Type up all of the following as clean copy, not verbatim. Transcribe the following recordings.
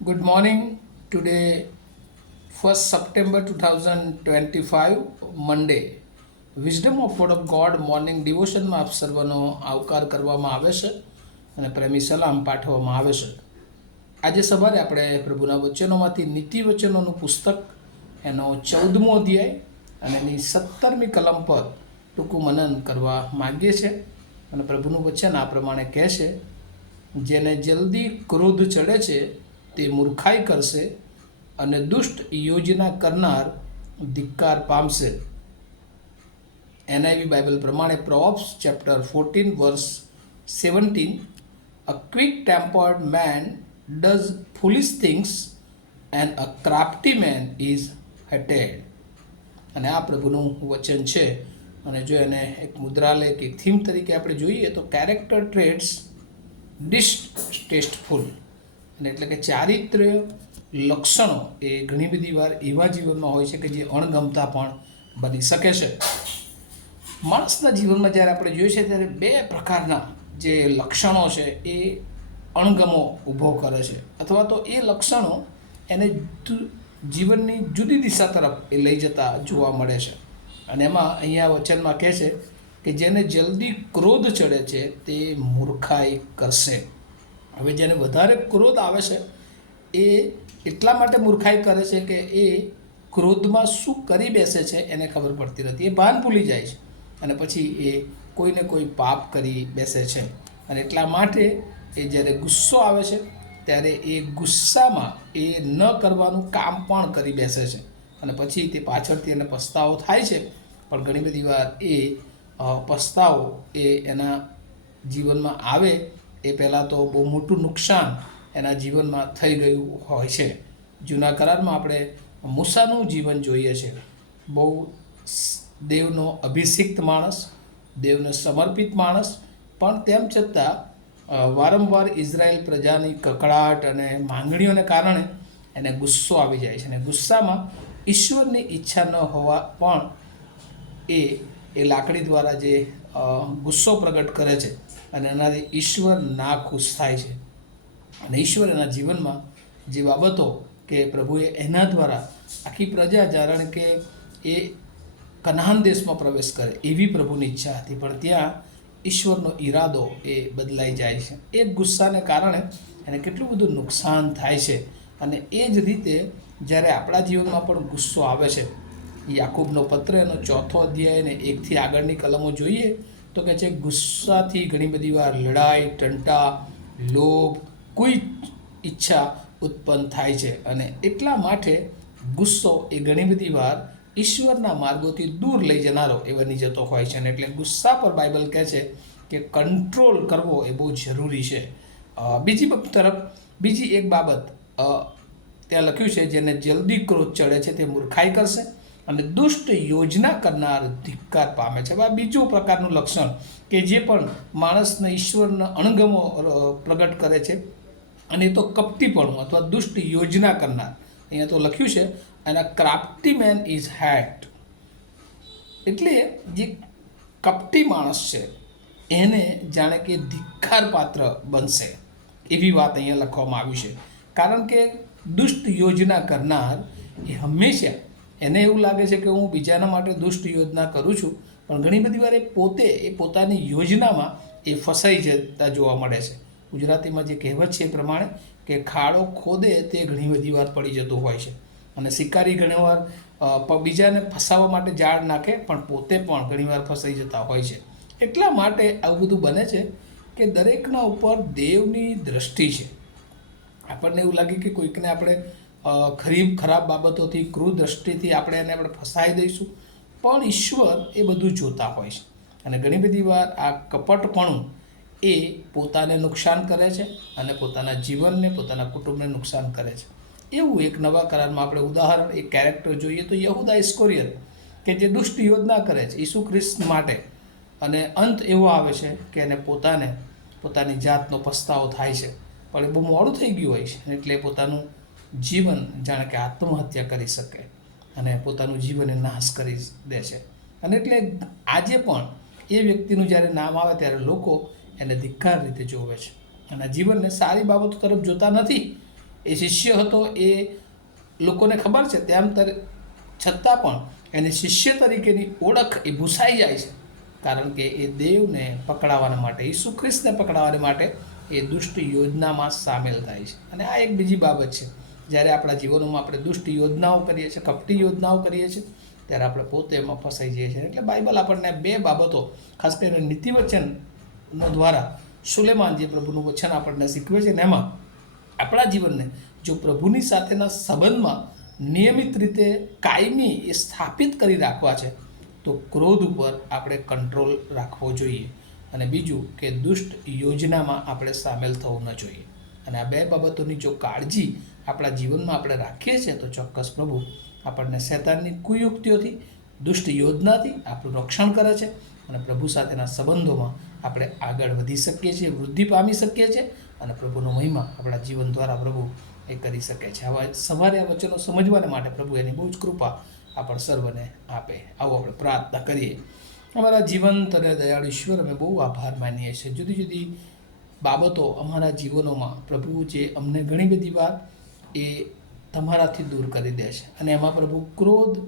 Good morning. Today, 1st September 2025, Monday. Wisdom of word of God morning ડિવોશનમાં આપ સર્વનો આવકાર કરવામાં આવે છે અને પ્રેમી સલામ પાઠવવામાં આવે છે. આજે સવારે આપણે પ્રભુના વચનોમાંથી નીતિ વચનોનું પુસ્તક એનો 14મો અધ્યાય અને એની 17મી કલમ પર ટૂંકું મનન કરવા માગીએ છીએ. અને પ્રભુનું વચન આ પ્રમાણે કહે છે, જેને જલ્દી ક્રોધ ચડે છે તે મૂર્ખાઈ કરશે અને દુષ્ટ યોજના કરનાર ધિક્કાર પામશે. NIV બાઇબલ પ્રમાણે Proverbs chapter 14 verse 17, a quick tempered man does foolish things and a crafty man is hated. અને આ પ્રભુનું વચન છે. અને જો એને એક મુદ્રાલેખ એક થીમ તરીકે આપણે જોઈએ તો કેરેક્ટર ટ્રેટ્સ ડિસ્ટેસ્ટફુલ, અને એટલે કે ચારિત્ર્ય લક્ષણો એ ઘણી બધી વાર એવા જીવનમાં હોય છે કે જે અણગમતા પણ બની શકે છે. માણસના જીવનમાં જ્યારે આપણે જોઈએ છીએ ત્યારે બે પ્રકારના જે લક્ષણો છે એ અણગમો ઊભો કરે છે, અથવા તો એ લક્ષણો એને જીવનની જુદી દિશા તરફ એ લઈ જતા જોવા મળે છે. અને એમાં અહીંયા વચનમાં કહે છે કે જેને જલ્દી ક્રોધ ચડે છે તે મૂર્ખાઈ કરશે. હવે જેને વધારે ક્રોધ આવે છે એ એટલા માટે મૂર્ખાઈ કરે છે કે એ ક્રોધમાં શું કરી બેસે છે એને ખબર પડતી નથી, એ ભાન ભૂલી જાય છે અને પછી એ કોઈને કોઈ પાપ કરી બેસે છે. અને એટલા માટે એ જ્યારે ગુસ્સો આવે છે ત્યારે એ ગુસ્સામાં એ ન કરવાનું કામ પણ કરી બેસે છે અને પછી તે પાછળથી એને પસ્તાવો થાય છે. પણ ઘણી બધી વાર એ પસ્તાવો એ એના જીવનમાં આવે એ પહેલાં તો બહુ મોટું નુકસાન એના જીવનમાં થઈ ગયું હોય છે. જૂના કરારમાં આપણે મૂસાનું જીવન જોઈએ છે. બહુ દેવનો અભિષિક્ત માણસ, દેવને સમર્પિત માણસ, પણ તેમ છતાં વારંવાર ઇઝરાયેલ પ્રજાની કકળાટ અને માંગણીઓને કારણે એને ગુસ્સો આવી જાય છે. અને ગુસ્સામાં ઈશ્વરની ઈચ્છા ન હોવા પણ એ લાકડી દ્વારા જે ગુસ્સો પ્રગટ કરે છે અને એનાથી ઈશ્વર ના ખુશ થાય છે. અને ઈશ્વર એના જીવનમાં જે બાબતો કે પ્રભુએ એના દ્વારા આખી પ્રજા, કારણ કે એ કનાન દેશમાં પ્રવેશ કરે એવી પ્રભુની ઈચ્છા હતી, પણ ત્યાં ઈશ્વરનો ઈરાદો એ બદલાઈ જાય છે. એ ગુસ્સાને કારણે એને કેટલું બધું નુકસાન થાય છે. અને એ જ રીતે જ્યારે આપણા જીવનમાં પણ ગુસ્સો આવે છે, યાકૂબનો પત્ર એનો 4થો અધ્યાય અને 1થી આગળની કલમો જોઈએ તો કે છે ગુસ્સાથી ઘણી બધી વાર લડાઈ, ટંટા, લોભ, કોઈ ઈચ્છા ઉત્પન્ન થાય છે. અને એટલા માટે ગુસ્સો એ ઘણી બધી વાર ઈશ્વરના માર્ગોથી દૂર લઈ જનારો એ બની જતો હોય છે. અને એટલે ગુસ્સા પર બાઇબલ કહે છે કે કંટ્રોલ કરવો એ બહુ જરૂરી છે. બીજી એક બાબત ત્યાં લખ્યું છે, જેને જલ્દી ક્રોધ ચડે છે તે મૂર્ખાઈ કરશે અને દુષ્ટ યોજના કરનાર ધિક્કાર પામે છે. આ બીજું પ્રકારનું લક્ષણ કે જે પણ માણસને ઈશ્વરના અણગમો પ્રગટ કરે છે, અને એ તો કપટીપણું અથવા દુષ્ટ યોજના કરનાર. અહીંયા તો લખ્યું છે અને ક્રાફ્ટી મેન ઇઝ હેટ, એટલે જે કપટી માણસ છે એને જાણે કે ધિક્કાર પાત્ર બનશે એવી વાત અહીંયા લખવામાં આવી છે. કારણ કે દુષ્ટ યોજના કરનાર એ હંમેશા એને એવું લાગે છે કે હું બીજાના માટે દુષ્ટ યોજના કરું છું, પણ ઘણી બધી વાર એ પોતાની યોજનામાં એ ફસાઈ જતા જોવા મળે છે. ગુજરાતીમાં જે કહેવત છે એ પ્રમાણે કે ખાડો ખોદે તે ઘણી બધી વાર પડી જતું હોય છે. અને શિકારી ઘણીવાર બીજાને ફસાવવા માટે જાળ નાખે પણ પોતે પણ ઘણીવાર ફસાઈ જતા હોય છે. એટલા માટે આવું બધું બને છે કે દરેકના ઉપર દેવની દ્રષ્ટિ છે. આપણને એવું લાગે કે કોઈકને આપણે ખરાબ બાબતોથી, ક્રૂર દ્રષ્ટિથી આપણે ફસાઈ દઈશું, પણ ઈશ્વર એ બધું જોતા હોય છે. અને ઘણી બધી વાર આ કપટપણું એ પોતાને નુકસાન કરે છે અને પોતાના જીવનને, પોતાના કુટુંબને નુકસાન કરે છે. એવું એક નવા કરારમાં આપણે ઉદાહરણ, એક કેરેક્ટર જોઈએ તો યહૂદા ઇસ્કોરિયત, કે જે દુષ્ટ યોજના કરે છે ઈસુ ખ્રિસ્ત માટે, અને અંત એવો આવે છે કે એને પોતાની જાતનો પસ્તાવો થાય છે, પણ એ બહુ મોડું થઈ ગયું હોય છે. એટલે પોતાનું જીવન જાણે કે આત્મહત્યા કરી શકે અને પોતાનું જીવન નાશ કરી દે છે. અને એટલે આજે પણ એ વ્યક્તિનું જ્યારે નામ આવે ત્યારે લોકો એને ધિક્કાર રીતે જોવે છે અને જીવનને સારી બાબતો તરફ જોતા નથી. એ શિષ્ય હતો, એ લોકોને ખબર છે, તેમ છતાં પણ એને શિષ્ય તરીકેની ઓળખ એ ભૂસાઈ જાય છે, કારણ કે એ દેવને પકડાવવાના માટે, ઈસુ ખ્રિસ્તને પકડાવવા માટે એ દુષ્ટ યોજનામાં સામેલ થાય છે. અને આ એક બીજી બાબત છે, જ્યારે આપણા જીવનોમાં આપણે દુષ્ટ યોજનાઓ કરીએ છીએ, કપટી યોજનાઓ કરીએ છીએ, ત્યારે આપણે પોતે એમાં ફસાઈ જઈએ છીએ. એટલે બાઇબલ આપણને બે બાબતો, ખાસ કરીને નીતિવચન દ્વારા સુલેમાન જે પ્રભુનું વચન આપણને શીખવે છે ને એમાં આપણા જીવનને જો પ્રભુની સાથેના સંબંધમાં નિયમિત રીતે કાયમી એ સ્થાપિત કરી રાખવા છે, તો ક્રોધ ઉપર આપણે કંટ્રોલ રાખવો જોઈએ. અને બીજું કે દુષ્ટ યોજનામાં આપણે સામેલ થવું ન જોઈએ. અને આ બે બાબતોની જો કાળજી આપણા જીવનમાં આપણે રાખીએ છીએ, તો ચોક્કસ પ્રભુ આપણને શૈતાનની કુયુક્તિઓથી, દુષ્ટ યોજનાથી આપણું રક્ષણ કરે છે, અને પ્રભુ સાથેના સંબંધોમાં આપણે આગળ વધી શકીએ છીએ, વૃદ્ધિ પામી શકીએ છીએ, અને પ્રભુનો મહિમા આપણા જીવન દ્વારા પ્રભુ એ કરી શકે છે. હવે સવારે આ વચનો સમજવાને માટે પ્રભુ એની બહુ જ કૃપા આપણ સર્વને આપે. આવો આપણે પ્રાર્થના કરીએ. અમારા જીવંત અને દયાળુ ઈશ્વર, અમે બહુ આભાર માનીએ છીએ. જુદી જુદી બાબતો અમારા જીવનોમાં પ્રભુ જે અમને ઘણી બધી વાર એ તમારાથી દૂર કરી દે છે, અને એમાં પ્રભુ ક્રોધ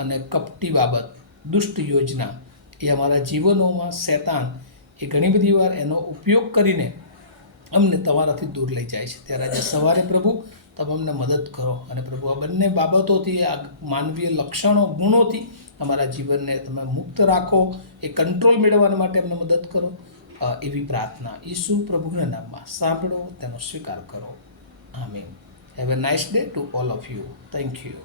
અને કપટી બાબત, દુષ્ટ યોજના, એ અમારા જીવનોમાં શૈતાન એ ઘણી બધી વાર એનો ઉપયોગ કરીને અમને તમારાથી દૂર લઈ જાય છે. ત્યારે આજે સવારે પ્રભુ તમે અમને મદદ કરો, અને પ્રભુ આ બંને બાબતોથી, આ માનવીય લક્ષણો, ગુણોથી અમારા જીવનને તમે મુક્ત રાખો, એ કંટ્રોલ મેળવવા માટે અમને મદદ કરો, એવી પ્રાર્થના ઈસુ પ્રભુના નામમાં સાંભળો, તેનો સ્વીકાર કરો. Amen. Have a nice day to all of you. Thank you.